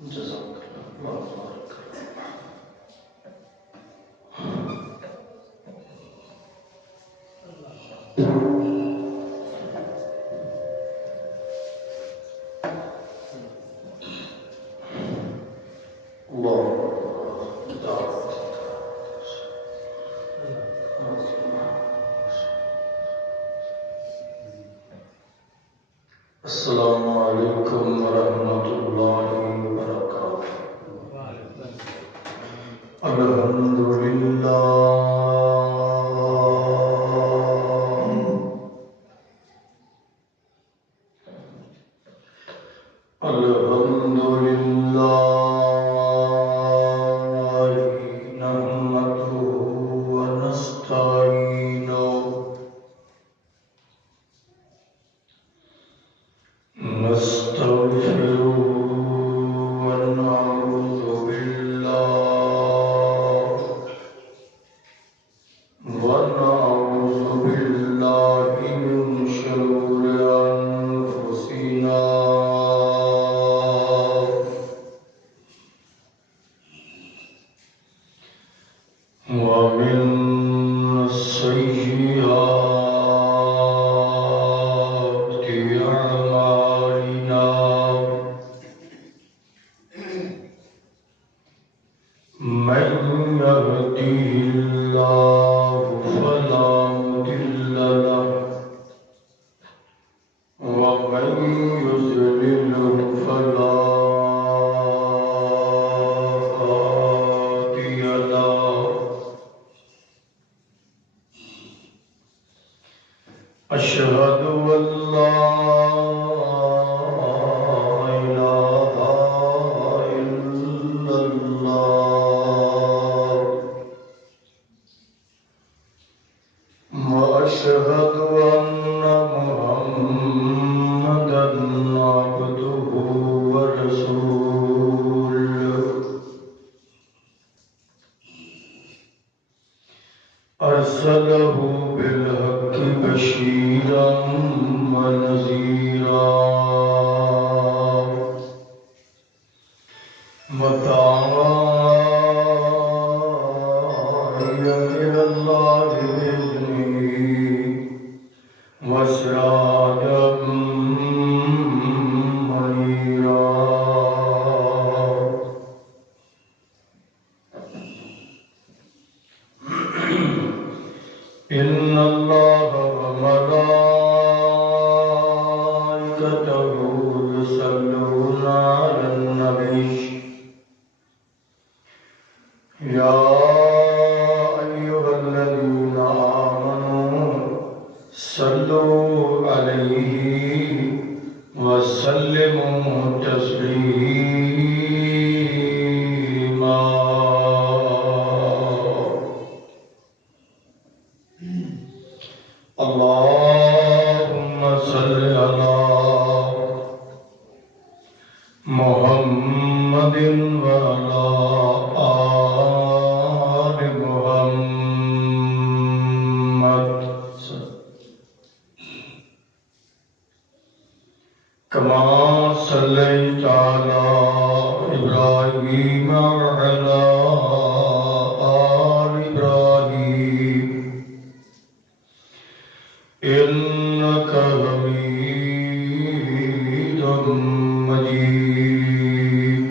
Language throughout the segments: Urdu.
جزاک اللہ بارک السلام علیکم ورحمۃ اللہ وبرکاتہ۔ الحمد للہ الحمد للہ نحمده ونستعینه نستغفره ونعوذ بالله من شرور أنفسنا ومن سيئات أعمالنا، من يهده الله فلا مضل له ومن يضلل فلا هادي له، أشهد أن لا إله إلا الله وأشهد أن محمدا عبده ورسوله، أرسله بالحق بشيرا ونذيرا وداعيا إلى الله بإذنه وسراجا منيرا. إن الله وملائكته يصلون على النبي، يا أيها الذين آمنوا صلوا عليه وسلموا تسليما. اللهم صل على محمد وعلى آل محمد كما صليت على إبراهيم وعلى آل إبراهيم إنك حميد مجيد.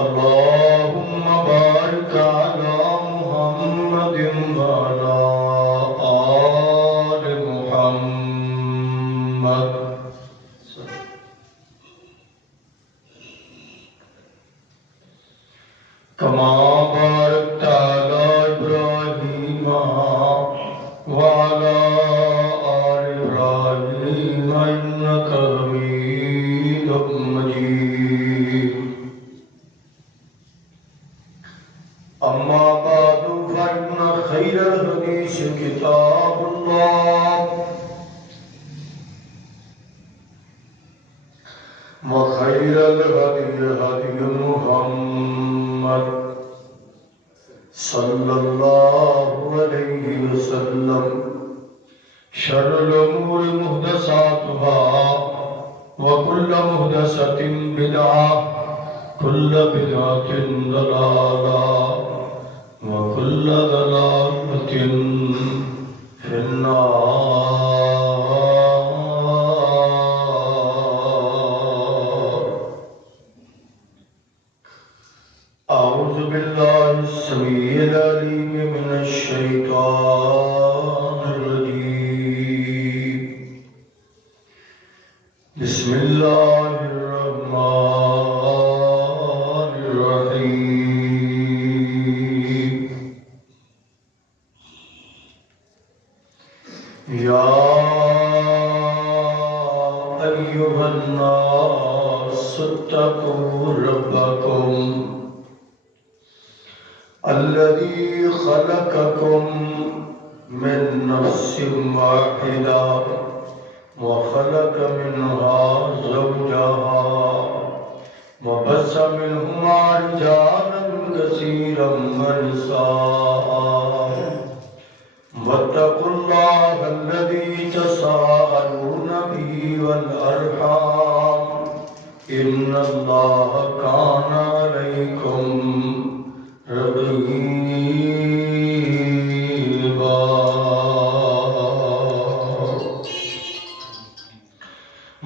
اللهم بارك على محمد وعلى آل محمد كما باركت على إبراهيم وعلى آل إبراهيم إنك حميد مجيد. أما بعد فإن خير الحديث كتاب الله وخير الهدي هدي محمد صلى الله عليه وسلم. شر الأمور محدثاتها وكل محدثة بدعة كل بدعة ضلالة وكل ضلالة في النار. أعوذ بالله السميع العليم من الشيطان الرجيم. بسم الله الرحمن الرحيم. يا أيها الناس اتقوا ربكم الذي خلقكم من نفس واحدة وخلق منها زوجها وبث منهما رجالا كثيرا ونساء واتقوا الله الذي تساءلون به والأرحام إن الله كان عليكم رقيبا.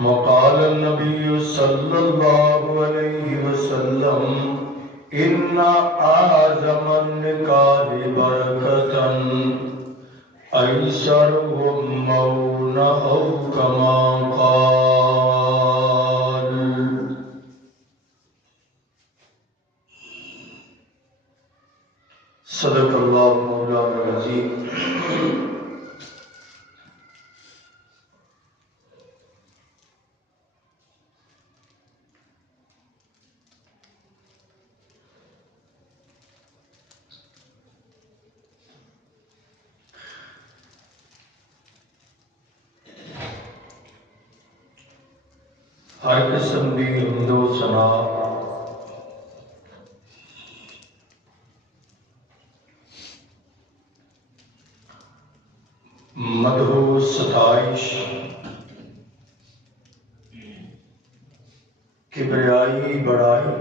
وقال النبي صلى الله عليه وسلم إن أعظم النكاح بركة أيسرهم مولى أو كما قال. صدق الله مولانا العظيم. ہر قسم کی حمد و ثنا مدح و ستائش کبریائی بڑائی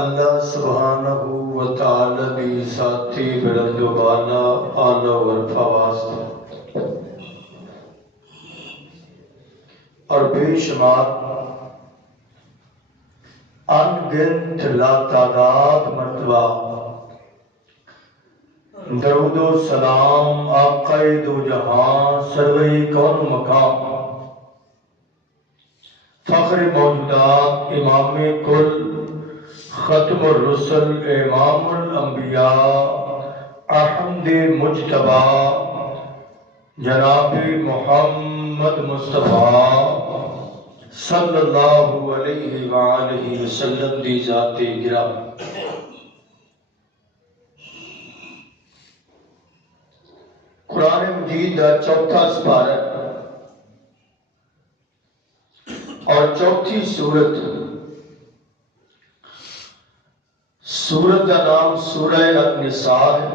اللہ سبحانہ و تعالی دی ذاتی بلند و بالا اعلی و عرفہ واسطے اور بے شمار ان گنت لاتعداد مرتبہ درود و سلام آقا دو جہاں سروے کون مقام فخر موجودات امام کل ختم الرسل امام الانبیاء احمد مجتبی جناب محمد مصطفیٰ صلی اللہ علیہ وآلہ وسلم دی ذات گرامی. قرآن مجید دا چوتھا سپارہ اور چوتھی سورت دا نام سورہ النساء ہے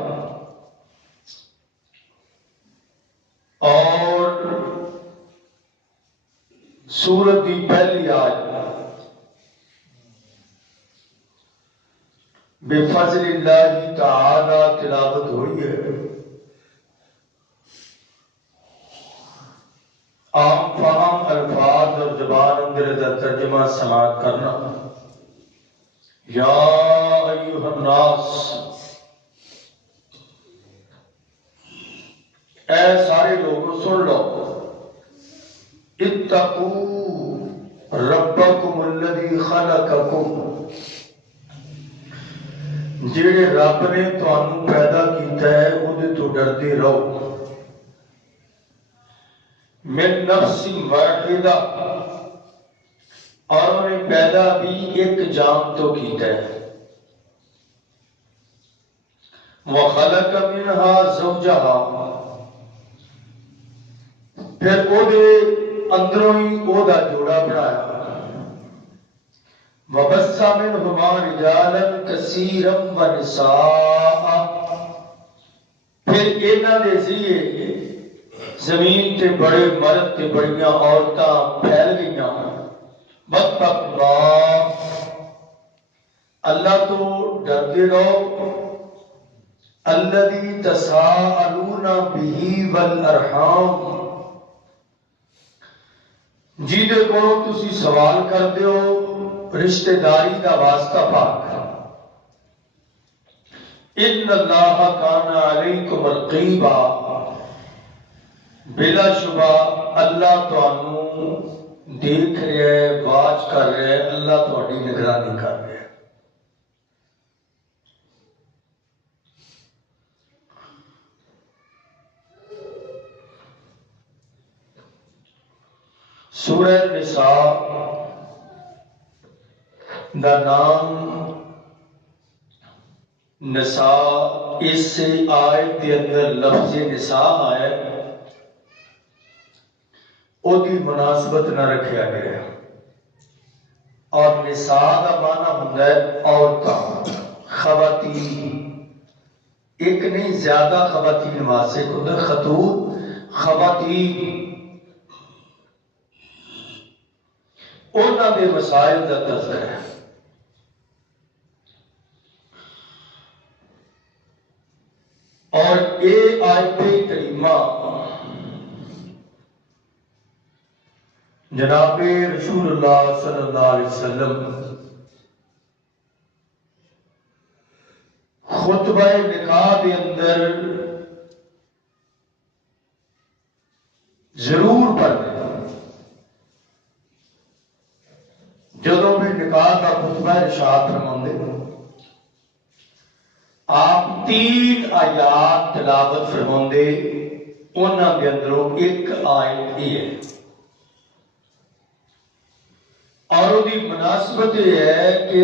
اور سورت کی پہلی آیت بفضل اللہ تعالی تلاوت ہوئی ہے. عام فہم الفاظ اور زبان اندر دا ترجمہ سماعت کرنا. یا ایھا الناس، اے سارے لوگوں سن لو، اتقوا ربکم الذی خلقکم، جڑے رب نے تانوں پیدا کیتا ہے اودے تو ڈردے رہو. من نفس واحدہ، اور انہوں نے پیدا بھی ایک جان تو کیتا ہے. وَخَلَقَ مِنْهَا زَوْجَهَا، پھر او دے اندروں ہی او دا جوڑا بنایا. وَبَثَّ مِنْهُمَا رِجَالًا كَثِيرًا وَنِسَاءً، پھر انہاں دے ذریعے زمین تے بڑے مرد تے بڑیاں عورتاں پھیل گئیاں، واتقوا اللہ، اللہ تو ڈرتے رہو، الذی تساءلون بہ والارحام، جیدے کو تسی سوال کر دیو رشتہ داری دا واسطہ پاک، ان اللہ کان علیکم رقیبا، بلا شبہ اللہ تانوں دیکھ رہا ہے، واچ کر رہا ہے، اللہ تہاڈی نگرانی کر رہا ہے۔ سورہ نساء دا نام نساء، اس آیت کے اندر لفظ نساء آیا، او دی مناسبت نہ رکھیا گیا، اور نساء کا معنی ہوندا ہے عورتاں، خواتین، ایک نہیں زیادہ خواتین واسطے ہوندا خاتون، خواتین، انہاں دے مسائل دا تذکرہ ہے۔ اور اے آیت کریمہ جناب رسول اللہ صلی اللہ علیہ وسلم خطبہ نکاح دے اندر ضرور پڑھتے، جدوں بھی نکاح کا خطبہ ارشاد فرماندے آپ 3 آیات تلاوت فرماندے، انہاں دے اندروں ایک آیت یہ ہے، اور وہ دی مناسبت یہ ہے کہ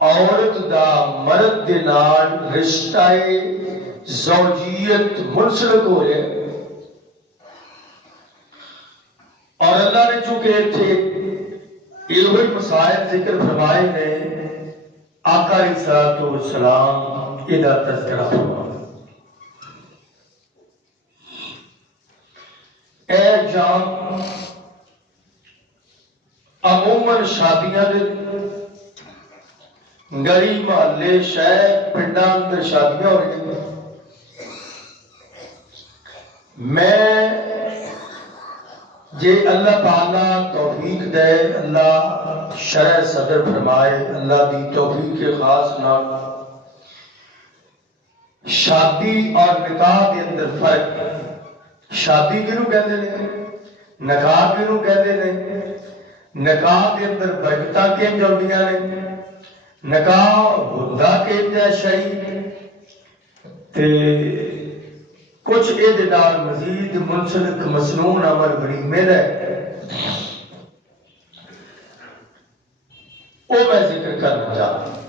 عورت دا مرد دے نال رشتہ زوجیت منسلک ہو رہے، اور اللہ نے چونکہ اتنے یہ مسائل ذکر فرمائے نے، آقا علیہ الصلوۃ والسلام یہ تذکرہ فرمایا، اے جان عموماً شادیاں دے گلی محلے شہر پنڈاں اندر شادیاں ہو رہی ہیں، میں جے اللہ تعالیٰ توفیق دے، اللہ شرع صدر فرمائے، اللہ دی توفیق کے خاص نام شادی اور نکاح کے اندر فرق، شادی کنوں کہتے ہیں، نکاح کنوں کہتے ہیں، نکاح کے اندر برکتاں کیں جاندیاں نے، نکاح ہوندا کہتا شہی تے کچھ اے نال مزید منسلک مسنون عمل بڑی مل ہے، وہ میں ذکر کرنا چاہتا ہوں۔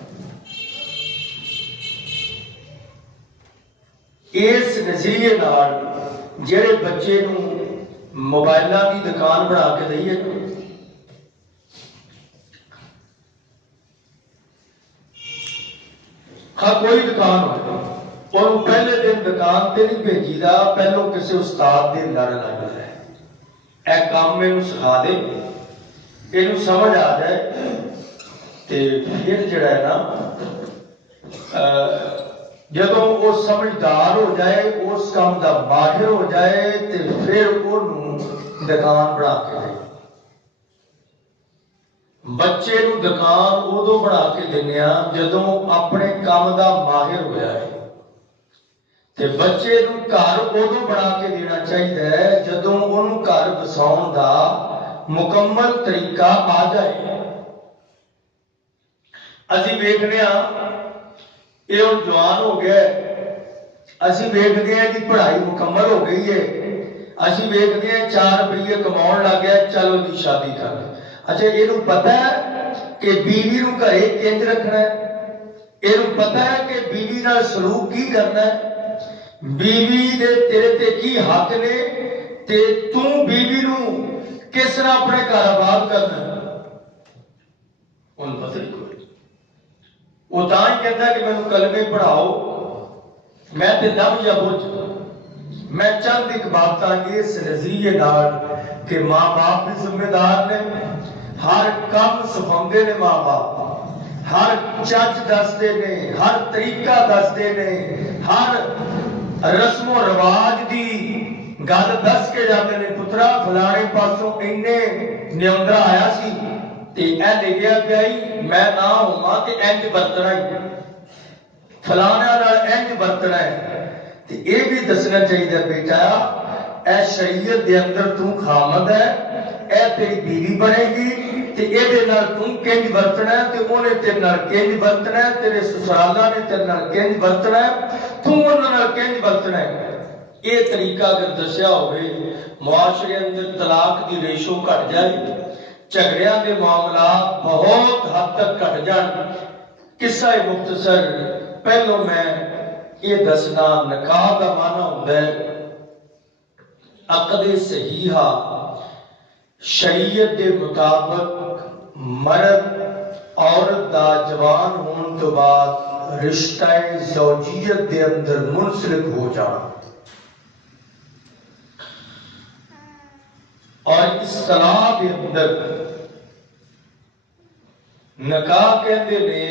اس نظریے نال جڑے بچے نوں موبائلاں دی دکان بنا کے دئیے، ہاں کوئی دکان ہو اور پہلے دن دکان تے نہیں بھیجی دا، پہلو کسی استاد دے لڑ لگ جائے، اے کام میں سکھا دے، یہ سمجھ آ جائے، تے پھر جڑا ہے نا جدوں وہ سمجھدار ہو جائے، اس کام دا ماہر ہو جائے، تے پھر انہوں دکان بنا کے دے۔ بچے نو دکان ادو بنا کے دینا جدوں اپنے کام دا ماہر ہویا ہے، تے بچے نو گھر ادو بنا کے دینا چاہیے جدوں انہوں گھر بساؤن دا مکمل طریقہ آ جائے۔ اسی ویکھنے یہ ہوں جوان ہو گیا، اسی ویکھتے ہیں کہ پڑھائی مکمل ہو گئی ہے، اسی ویکھتے ہیں 4 روپیے کماؤن لگ گیا، چلو جی شادی کر لیں۔ اچھا یہ پتہ ہے کہ بیوی نو گھرے کنج رکھنا ہے، یہ پتہ ہے کہ بیوی نال سلوک کی کرنا ہے، بیوی دے تیرے تے کی حق نے، تے توں بیوی نو کس طرح اپنے کاروبار کرنا ہے، ان پتہ ہی کوئی۔ وہ تاں ہی کہتا ہے کہ میں کلمے پڑھاؤ، میں تے نب یا بجھ میں چند ایک باتاں اس نظریے نال کہ ماں باپ بھی ذمہ دار نے، ہر کم سکھاؤندے نے ماں باپ، ہر چج دستے نے، ہر طریقہ دستے نے، ہر رسم و رواج دی گل دس کے جاتے نے، پترا فلانے پاسوں اینے نیوندرا آیا سی تے اے لکھیا پیا میں نہ ہوواں تے انج برتنا ہی، فلانا نال انج برتنا ہے۔ تے اے بھی دسنا چاہیے بیٹا اے شریعت دے اندر تو خامد ہے، اے تیری بیوی بنے گی تے اے دے نال تو کنج برتنا ہے تے اونے تیرے نال کنج برتنا ہے، تیرے سسرالاں نے تیرے نال کنج برتنا ہے، تو انہاں نال کنج برتنا ہے۔ یہ طریقہ اگر دسیا ہوئے معاشرے اندر طلاق دی ریشو گھٹ جائے، جھگڑیاں دے معاملات بہت حد تک گھٹ جان۔ قصہ مختصر پہلو میں یہ دسنا، نکاح کا معنی ہوتا ہے عقد صحیحہ، شریعت دے مطابق مرد عورت دا جوان ہون تو بعد رشتہ زوجیت دے اندر منسلک ہو جانا، اور اصطلاح کے اندر نکاح کہتے نے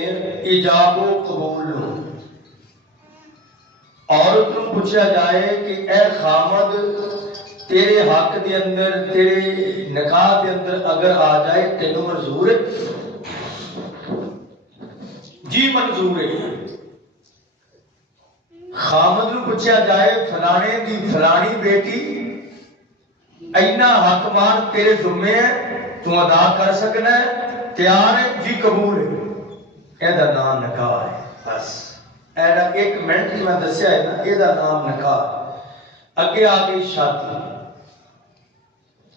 ایجاب و قبول۔ عورت کو پوچھا جائے کہ اے خامد تیرے حق دے اندر، تیرے نکاح دے اندر اگر آ جائے تینوں منظور ہے؟ جی منظور ہے۔ خامد کو پوچھا جائے فلانے دی فلانی بیٹی اینا حق مار تیرے ذمے ہے، تو ادا کر سکنا ہے، تیار ہے؟ جی قبول ہے۔ ایدہ نام نکاح ہے۔ بس ایدہ ایک منٹ میں دسیا ہے نا، ایدہ نام نکاح ہے۔ اگے آگے شادی،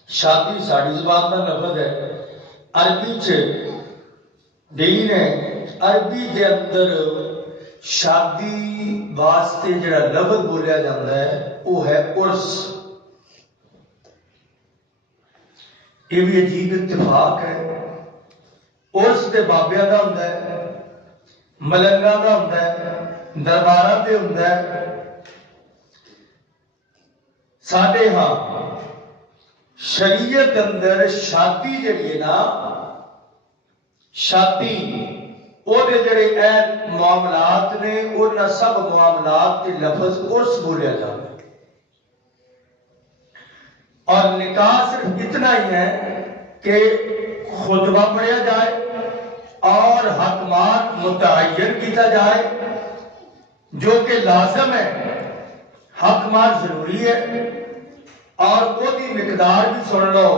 شادی ساڑی زبان کا لفظ ہے، عربی چھے دین ہے، عربی دے اندر شادی واسطے جڑا لفظ بولیا جاندہ ہے وہ ہے عرس۔ یہ بھی عجیب اتفاق ہے، عرس دے بابیاں دا ہوندہ ہے، ملنگاں دا ہوندہ ہے، درباراں دے ہوندہ ہے۔ ساڑھے ہاں شریعت اندر شادی جڑی ہے نا، شادی وہ دے جڑے اے معاملات نے، انہاں سب معاملات کے لفظ عرس بولیا جاتا ہے۔ اور نکاح صرف اتنا ہی ہے کہ خطبہ پڑھیا جائے اور حکمات متعین کیتا جائے جو کہ لازم ہے، حکمات ضروری ہے، اور وہ دی مقدار بھی سن لو،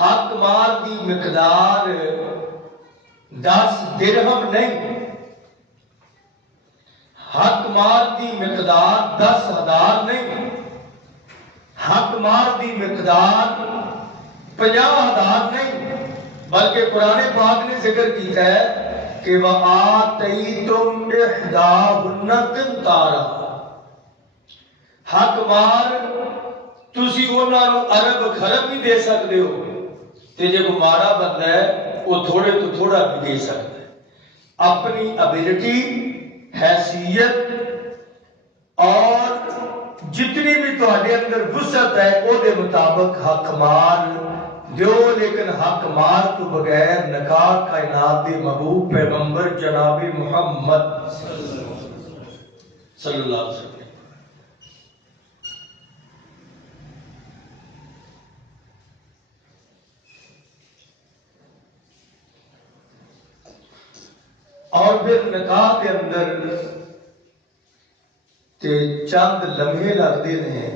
حکمات دی مقدار 10 درہم نہیں، حکمات دی مقدار 10,000 نہیں، حکمات دی مقدار 50,000 نہیں، بلکہ قرآن پاک نے ذکر کیتا ہے کہ وَآتَيْتُمْ إِحْدَاهُنَّ قِنْطَارًا، حکمار تسی انہاں نو ارب خرب بھی دے سکتے ہو، تے جے کو مارا بندہ ہے وہ تھوڑے تو تھوڑا بھی دے سکتا ہے۔ اپنی ابیلٹی، حیثیت اور جتنی بھی تہاڈے اندر وسعت ہے او دے مطابق حق مال دیو، لیکن حق مال تو بغیر نکاح کائنات دے محبوب پیغمبر جناب محمد صلی اللہ علیہ وسلم اور پھر نکاح کے اندر تے چند لمحے لگتے ہیں۔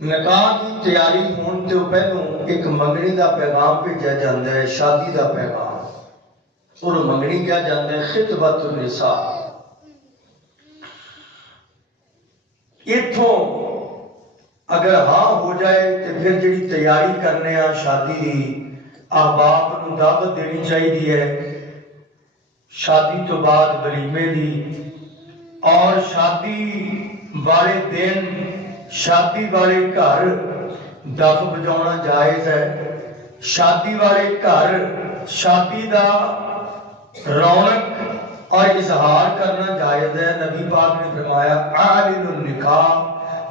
نکاح کی تیاری ہون تے پہلوں ایک منگنی دا پیغام بھیجا جاتا ہے، شادی دا پیغام، اور منگنی کیا جاتا ہے خطبۃ النساء۔ اتھوں اگر ہاں ہو جائے تو پھر جڑی تیاری کرنے آ شادی دی، احباب نو دعوت دینی چاہیے ہے، شادی تو بعد ولیمے دی، اور شادی والے دن شادی والے گھر دف بجانا جائز ہے، شادی والے گھر شادی دا رونق اور اظہار کرنا جائز ہے۔ نبی پاک نے فرمایا اعلن النکاح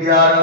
11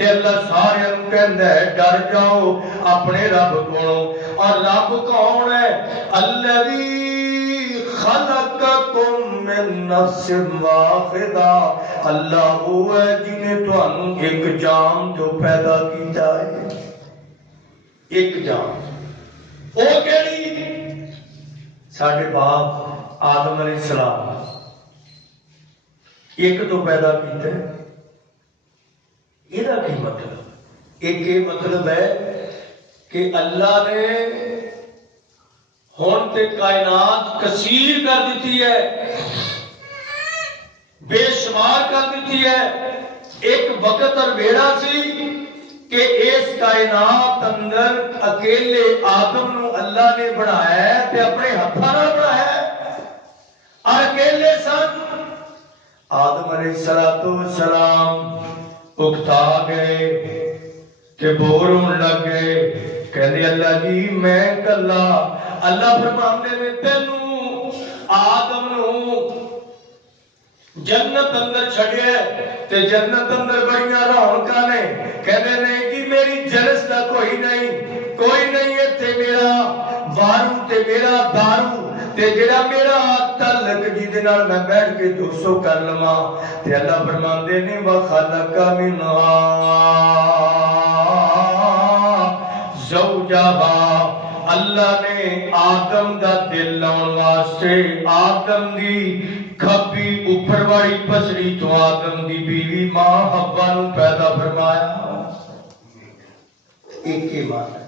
تے اللہ سارے کہندا ہے ڈر جاؤ اپنے رب کولوں. اور رب کون ہے؟ الذی خلقکم من نفس واحدہ. اللہ وہ ہے جنہیں تانوں ایک جان جو پیدا کیتا ہے. ایک جان وہ کیڑی؟ ساڈے باپ آدم علیہ السلام ایک تو پیدا کیتا ہے. یہ کی مطلب؟ ایک یہ مطلب ہے کہ اللہ نے ہون تے کائنات کثیر کر دیتی ہے، بے شمار کر دیتی ہے. ایک وقت اور ویڑا سی کہ اس کائنات اندر اکیلے آدم نو اللہ نے بنایا ہے تے اپنے ہاتھاں نال بنایا ہے اور اکیلے سن. آدم علیہ السلام اکتا گئے کہ بور ہون لگ گئے. کہندے اللہ جی میں کلا. اللہ فرماندے نے تینوں آدم نو جنت اندر چھڑیا تے جنت اندر بڑیاں رونقاں نے. کہندے نہیں جی میری جنس دا کوئی نہیں تے میرا وارو تے میرا دارو تے جڑا میرا تعلق جیدے نال میں بیٹھ کے 200 کر لواں. تے اللہ فرماندے نے وخلق منھا زوجہا. اللہ نے آدم دا دل لاؤن واسطے آدم دی کھبی اوپر والی پسلی تو آدم دی بیوی ماں حوا نو پیدا فرمایا. ایک ہی بات ہے.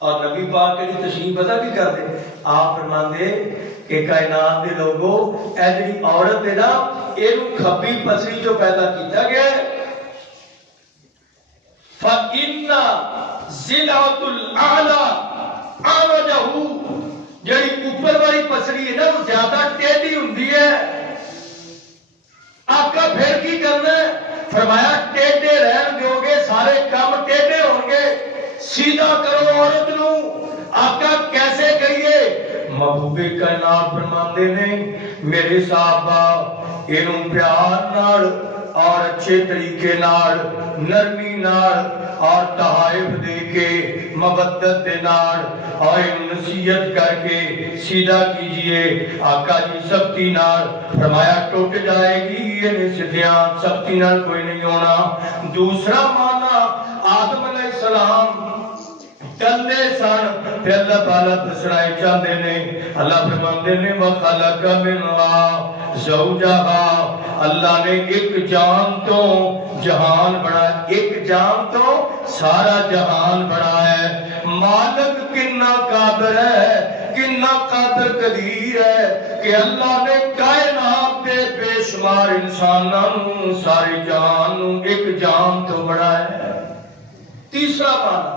اور نبی پاک کی تشریح پتہ کی کر دے؟ آپ فرماندے کہ کائنات دے لوگوں اے جڑی عورت ہے نا اینو کھبی پسلی جو پیدا کیتا گیا ہے فَإِنَّ زِلْعَةُ الْأَعْلَى آوَجَهُ. جڑی اوپر والی پسلی ہے نا وہ زیادہ ٹیڑھی ہوندی ہے. آقا پھر کی کرنا ہے؟ فرمایا ٹیڑھے رہن دیو گے سارے کام ٹیڑھے ہوں گے. سیدھا کرو عورت نو. آقا کیسے کریے؟ محبوب کائنات فرماندے نے میرے صحابہ اینوں پیار نال اور اچھے طریقے نال نرمی نال اور تحائف دے کے مودت دے نال اور نصیحت کر کے سیدھا کیجئے. آقا جی سختی نال فرمایا ٹوٹ جائے گی یہ سدھیاں سختی نال کوئی نہیں ہونا. دوسرا معنی آدم علیہ السلام چلتے سن تے اللہ تعالیٰ دسنا چاہتے نے. اللہ فرماندے نے وخلق منھا زوجہا. اللہ نے ایک جان تو جہان بنایا. ایک جان تو سارا جہان بنایا ہے. مالک کنا قادر ہے کنا قادر قدیر ہے کہ اللہ نے کائنات دے بے شمار انساناں نو ساری جہان نو ایک جان تو بنایا ہے. تیسرا معنی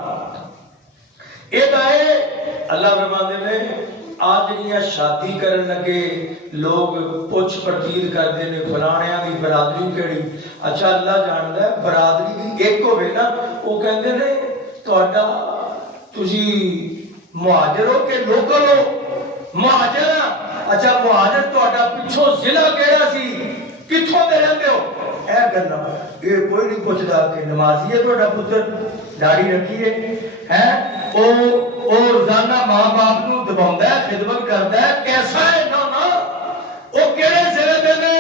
اللہ فرماندے نے آج جڑیاں شادی کرن لگے لوگ پوچھ پرتیل کردے نے فلانیاں دی برادری کیڑی. اچھا اللہ جاندا ہے برادری بھی ایک ہوے نا وہ کہندے نے تہاڈا تسی مہاجر ہو کہ لوکل ہو؟ مہاجر. اچھا مہاجر تہاڈا پچھوں ضلع کیڑا سی کتھوں دے رہندے ہو؟ اے گلاں یہ کوئی نہیں پوچھدا کہ نمازی ہے تہاڈا پتر داڑھی رکھی ہے او روزانہ ماں باپ نو دباوندا ہے خدمت کردا ہے کیسا ہے نا او کیڑے ضلع دے نے؟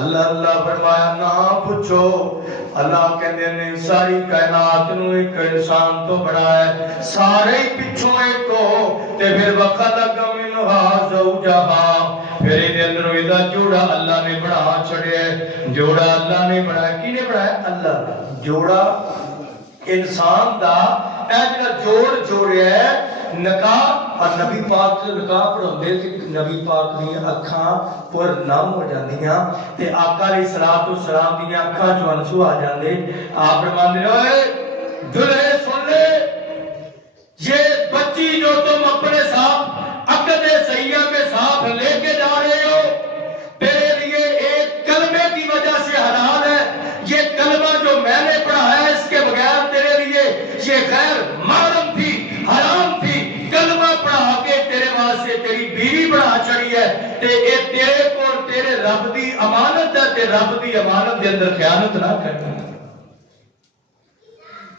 اللہ اللہ فرمایا نہ پوچھو. اللہ کہندے نے ساری کائنات نو ایک انسان تو بنایا ہے سارے پچھوں ایک ہو تے پھر وخلق منھا زوجہا. پھر دے اندر دا جوڑا اللہ نے بنا چھڑیا ہے. جوڑا اللہ نے بنایا. کی نے بنایا؟ اللہ. جوڑا انسان دا اے جڑا جوڑ جوڑیا ہے نکاح. اور نبی پاک جو نکاح پڑھاندے تے نبی پاک دی اکھاں پر نم ہو جاندیاں تے آقا علیہ الصلوۃ والسلام دی اکھاں چوں آنسو آ جاندے. آپ فرماندے اوئے دلہے سن لے یہ بچی جو تم اپنے ساتھ عقد سیہ کے ساتھ لے کے جا رہے ہو تیرے لیے ایک کلمے کی وجہ سے حلال ہے. یہ کلمہ جو میں نے پڑھا ہے اس کے بغیر تیرے لیے یہ غیر محرم تھی حرام تھی. کلمہ پڑھا کے تیرے واسطے تیری بیوی بنا چڑی ہے تے اے تیرے کو تیرے رب دی امانت ہے تے رب دی امانت دے اندر خیانت نہ کرنا.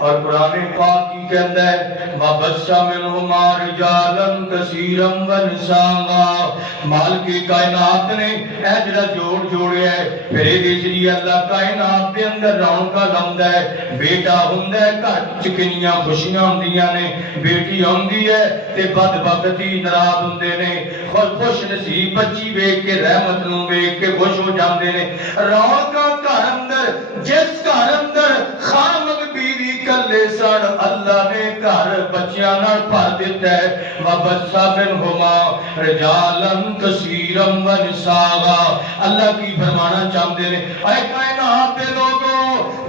اور قرآن پاک کی کہندا ہے وَبَثَّ مِنْهُمَا رِجَالًا كَثِيرًا وَنِسَاءً مالک کائنات نے اے جڑا جوڑیا ہے پھر یہ ذریعہ اللہ کائنات دے اندر رونقاں لاوندا ہے بیٹا ہوندا ہے گھر وچ کنیاں خوشیاں ہوندیاں نے بیٹی ہوندی ہے تے بدبختی ناراض ہوندے نے خوش نصیب بچی ویکھ کے رحمت نوں ویکھ کے خوش ہو جاندے نے رونقاں گھر اندر جس گھر اندر خاوند بیوی کلے سن اللہ نے گھر بچیاں نال بھر دتا ہے وَبَثَّ مِنْهُمَا رِجَالًا كَثِيرًا وَنِسَاءً اللہ کی فرمانا چاہتے ہیں اے کائنات دے لوگوں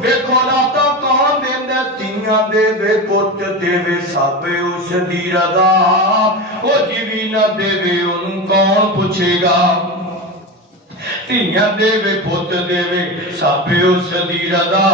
ویکھو لاتا کون دیندا تیاں دے وے پت دے وے سب اس دی رضا کچھ بھی نہ دے وے اونوں کون پوچھے گا تیاں دے وے پت دے وے سب اس دی رضا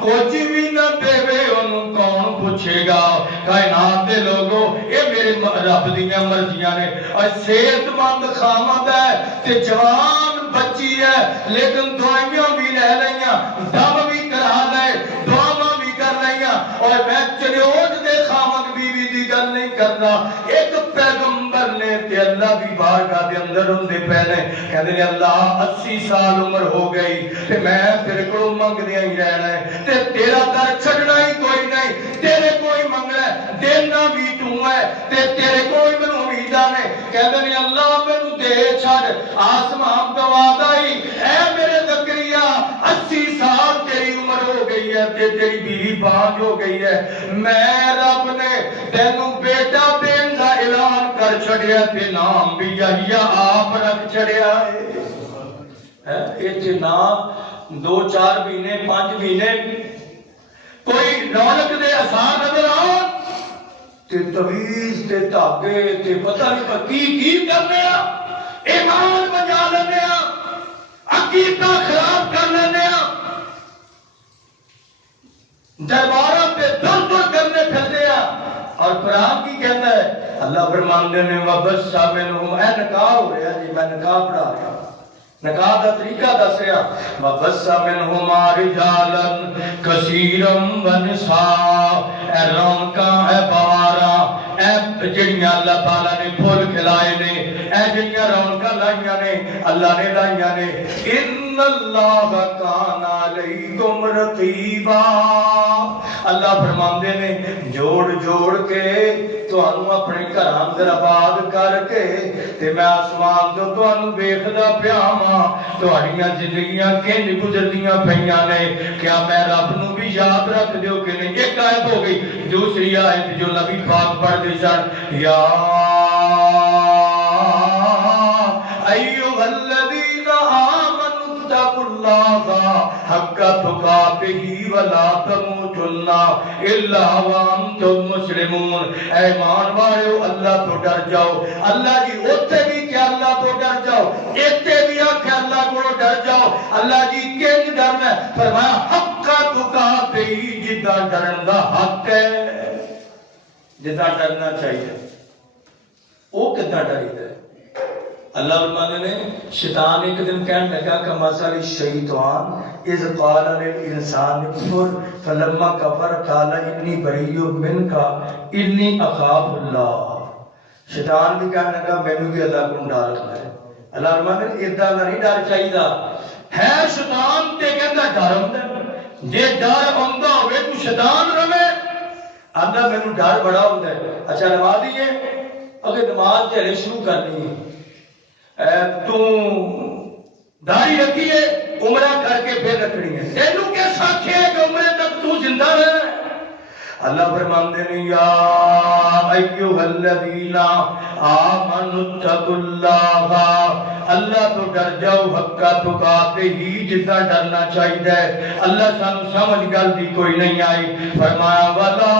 کچھ بھی نہ دے وے اونوں کون پوچھے گا کائنات دے لوگوں اے میرے رب دیاں مرضیاں نے اور صحت مند خامد ہے تے جوان بچی ہے لیکن دعائیاں بھی لے لیاں دم بھی کرا لے دعاواں بھی کر لیاں اور میں چنیوٹ دے خامد بیوی دی گل نہیں کرنا ایک پیغمبر نے تے اللہ بھی بارگاہ دے اندر ہوندے پے نے کہندے نے اللہ 80 سال عمر ہو گئی تے میں تیرے کولوں منگدیاں ہی رہنا ہے تے تیرا در چھڈنا ہی کوئی نہیں تیرے کوئی منگنا ہے دینا بھی تو ہے تے تیرے کوئی مینوں امیداں نے کہندے نے اللہ مینوں دے چھڈ آسمان گواہ اے میرے زکریا 80 سال تیری عمر ہو گئی ہے تے تیری بیوی بانج ہو گئی ہے میں رب نے تینوں بیٹا دین دا اعلان کر چھڑیا تے نام بھی یحییٰ آپ رکھ چھڑیا ہے ایتھے نام 2-4 مہینے 5 مہینے کوئی رونق دے اثار نظر آن تے تویز تے دھاگے تے پتہ نہیں کی کرنے ایمان بجا لینے عقیدہ خراب کر لینے دربارہ پہ دور دور کرنے پھرتے ہیں اور قرآن کی کہتا ہے اللہ فرماندے نے وَبَثَّ مِنْهُمْ اے نکاح ہو رہا جی میں نکاح پڑھا رہا ہوں نکاح دا طریقہ دس رہا وَبَثَّ مِنْهُمَا رِجَالًا كَثِيرًا وَنِسَاءً اے رونقاں اے بہاراں اے جڑیاں اللہ تعالیٰ نے پھول کھلائے نے اے جڑیاں رونقاں لائیاں نے اللہ نے لائیاں نے ان اللہ کان علیکم رقیبا اللہ فرماندے نے جوڑ کے تانوں اپنے گھراں اندر آباد کر کے تے میں آسمان تو تانوں ویکھدا پیا ہاں تہاڈیاں زندگیاں کنج گزردیاں پیاں نے کیا میں رب نوں بھی یاد رکھ دیو کہ نہیں ایک آیت ہو گئی دوسری آیت جو نبی پاک پڑھدے سن یا ایھا الذین آمنوا اتقوا اللہ حق تقاتہ ولا تموتن الا وانتم مسلمون اے ایمان والو اللہ تو ڈر جاؤ اللہ جی اوتھے بھی کہ اللہ تو ڈر جاؤ ایتھے بھی کہ اللہ کو ڈر جاؤ اللہ جی کنج ڈرنا ہے فرمایا حق تقاتہ جدا ڈرن دا حق ہے جدا ڈرنا چاہیے وہ کتنا ڈریدا ہے اللہ فرمانے نے شیطان ایک دن کہنے لگا کہ مثل الشیطان اذ قال للانسان کفر فلما کفر قال انی بریء منک انی اخاف اللہ شیطان بھی کہنے لگا مینوں بھی اللہ کو ڈر رکھنا ہے اللہ فرمانے نے ادھا نہیں ڈر چاہیے ہے شیطان تے کہندا ڈر ہوندا جے ڈر ہوندا ہوے تو شیطان رہے اللہ مینوں ڈر بڑا ہوندا ہے اچھا نماز دیے اگر نماز تے شروع کرنی ہے تو داڑھی رکھی ہے عمرہ کر کے پھر رکھنی ہے تینوں کیا ساکھے ہے کہ عمرے تک تو زندہ رہنا ہے اللہ فرماندے نے یا ایھا الذین آمنوا اتقوا اللہ اللہ تو ڈر جاؤ حق تقاتہ ہی جتنا ڈرنا چاہیے اللہ سانو سمجھ گل دی کوئی نہیں آئی فرمایا ولا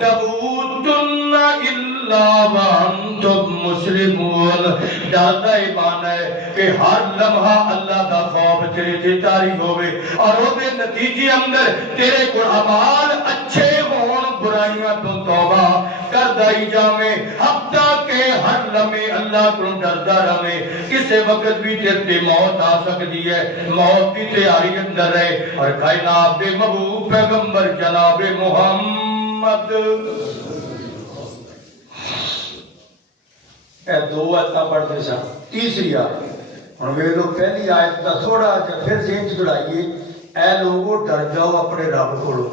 تموتن الا وانتم مسلمون ڈرتا ایمان ہے کہ ہر لمحہ اللہ دا خوف تیرے تے طاری ہوئے اور وہ دے نتیجے اندر تیرے کو اعمال اچھے ہون برائیاں تو توبہ کر ودائی جاویں ہفتہ کے ہر لمحے اللہ کو ڈردا رہے کسے وقت بھی تیرے موت آ سکتی ہے موت کی تیاری اندر رہے اور کائنات دے محبوب پیغمبر جناب محمد اے دو آیتاں پڑھتے سن تیسری آیت ہن ویکھ لو پہلی آیت دا تھوڑا جہا پھر ذہن چ دوہرائیے اے لوگو ڈر جاؤ اپنے رب کولوں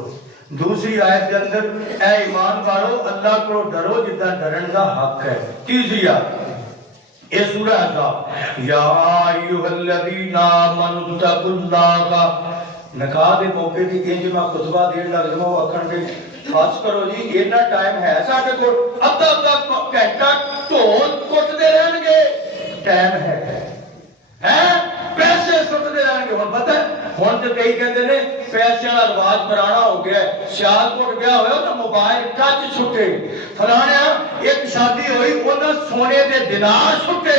دوسری آیت کے اندر اے ایمان والو اللہ کو ڈرو جتنا ڈرن کا حق ہے تیسری آیت یہ سورہ احزاب یا ایھا الذین آمنوا اتقوا اللہ نکاح دے موقع تے انج میں خطبہ دین لگ جاواں آکھن دے خاص کرو جی اتنا ٹائم ہے ساڈے کول ادھا گھنٹہ ڈھول کٹتے رہن گے ٹائم ہے پیسے سٹتے رہن گے ہن پتہ ہن تے کئی کہندے نے پیسے والا رواج پرانا ہو گیا ہے سیال کوٹ گیا ہویا نا موبائل ٹچ چھٹے فلانے ایک شادی ہوئی انہاں سونے دے دینار چھٹے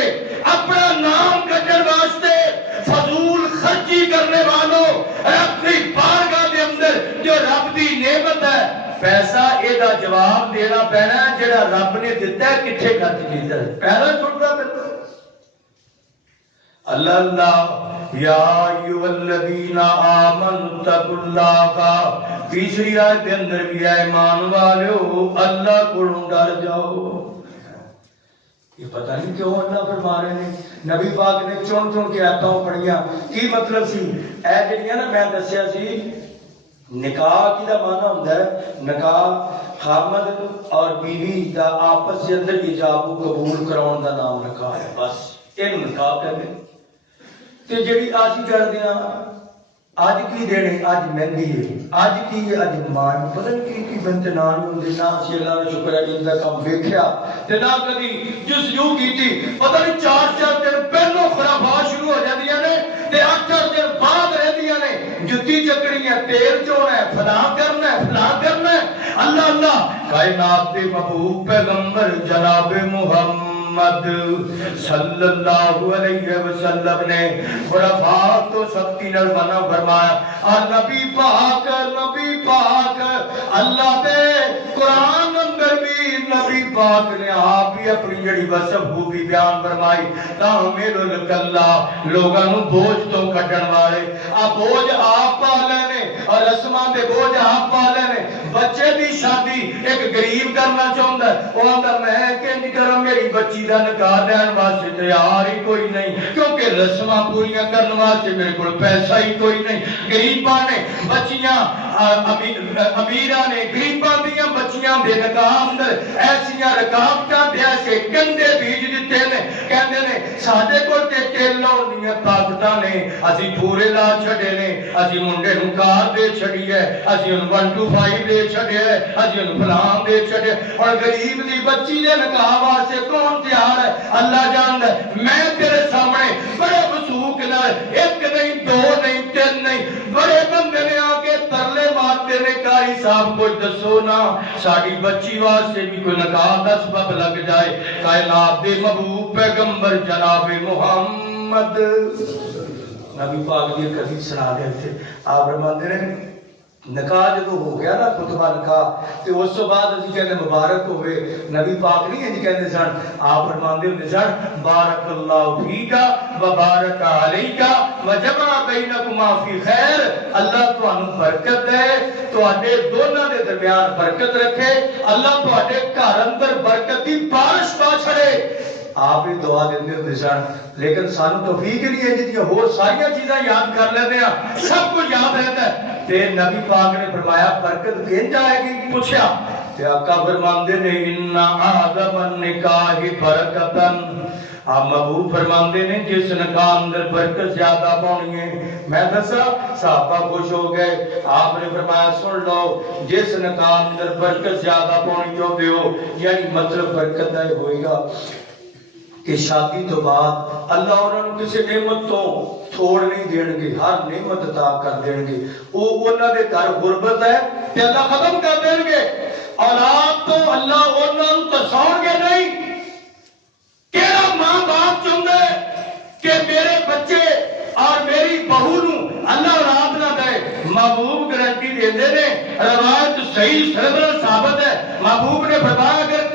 اپنا نام کڈن واسطے فضول خرچی کرنے والوں اپنی بارگاہ دے اندر جو رب دی نعمت ہے پیسہ اے دا جواب دینا پینا ہے جڑا رب نے دتا ہے کتھے خرچ کیتا ہے پہلا چھٹدا پھر اللہ اللہ یا ایھا الذین آمنوا اتقوا اللہ تیسری آیت کے اندر بھی ہے ایمان والو اللہ کو ڈر جاؤ یہ پتہ نہیں کیوں اللہ فرما رہے ہیں نبی پاک نے چن چن کے آیتاں پڑھیاں کی مطلب سی اے جڑیاں نا میں دسیا سی نکاح کی دا معنی ہوندا ہے نکاح خامد اور بیوی دا آپس کے اندر ایجاب و قبول کراون دا نام نکاح ہے بس یہ نکاح کہتے ہیں تے جڑی آسی کردے ہاں اج کی دینے اج مہندی ہے اج کی اج مان پتہ نہیں کی بنت نان ہوندے نا اسی اللہ دا شکر ہے ان دا کام ویکھیا تے نہ کبھی جسجو کیتی پتہ نہیں 4 دن پہلو خرافات شروع ہو جاندیاں نے تے 8 دن بعد رہندیاں نے جُتی چکڑی ہے تیل چونا ہے فلاں کرنا ہے اللہ اللہ کائنات دے محبوب پیغمبر جناب محمد صلی اللہ علیہ وسلم نے بڑا بات تو سختی نال منع فرمایا اور نبی پاک اللہ دے قرآن اندر بھی نبی پاک نے آپ ہی اپنی جڑی وصف خوبی بیان فرمائی تاہمیل الکلہ لوگاں نو بوجھ تو کٹن والے بوجھ آپ پا لینے اور رسماں دے بوجھ آپ پا لینے بچے دی شادی ایک غریب کرنا چاہتا ہے وہ آتا میں کہ کروں میری بچی دا نکاح دین واسطے تیار ہی کوئی نہیں کیونکہ رسماں پوریاں کرنے واسطے میرے کو پیسہ ہی کوئی نہیں غریباں نے بچیاں امیراں نے غریباں دیاں بچیاں دے نکاح اندر ایسیاں رکاوٹاں دے ایسے گندے بیج دتے نے کہندے نے ساڈے کول تے کیلو نہیں طاقتاں نے اسی پورے لا چھڈے نے اسی منڈے نوں کار دے چھڈی ہے اسی ان 1 to 5 دے چھڈے ہے اسی ان فلاں دے چھڈے اور غریب دی بچی دے نکاح واسطے کون تیار ہے اللہ جاندا ہے میں تیرے سامنے بڑے وثوق نال ایک نہیں دو نہیں تین نہیں بڑے بندے نے آ کے ترلے مارتے نے قاری صاحب کو دسو نا ساڈی بچی واسطے بھی کوئی نکاح دا سبب لگ جائے کائنات دے محبوب پیغمبر جناب محمد نبی پاک دی کبھی سنا دے تھے آپ فرماتے ہیں نکاح جب ہو گیا نا خطبہ نکاح تو اس تو بعد اسی کہنے مبارک ہوئے نبی پاک نہیں ہے کہنے سن آپ فرماندے ہوندے سن بارک اللہ فیکا و بارک علیکا و جمع بینکما فی خیر اللہ تانوں برکت دے تواڈے دونوں دے درمیان برکت رکھے اللہ تواڈے گھر اندر برکت دی بارش پا چھڑے آپ ہی دعا دیندے ہوندے سن لیکن سانو توفیق نہیں ہے جتنی ہور ساری چیزاں یاد کر لیندے ہیں سب کچھ یاد رہتا ہے تے نبی پاک نے فرمایا برکت کیں جائے گی پوچھا تے آقا فرماندے نے ان اعظم النکاح برکتن آپ محبوب فرماندے نے جس نکاح اندر برکت زیادہ پانی ہے میں دسا صحابہ خوش ہو گئے آپ نے فرمایا سن لو جس نکاح اندر برکت زیادہ پانی چاہتے ہو یعنی مطلب برکت ہے ہوئے گا کہ شادی تو بعد اللہ انہوں نے کسی نعمت تو چھوڑ نہیں دین گے ہر نعمت عطا کر دین گے وہ انہوں نے گھر غربت ہے کہ اللہ ختم کر دین گے اولاد تو اللہ انہوں نے تساؤں گے نہیں کیڑا ماں باپ چاہتا ہے کہ میرے بچے اور میری بہو نو اللہ اولاد نہ دے محبوب گارنٹی دے دے نے روایت صحیح سربراہ ثابت ہے محبوب نے فرمایا اگر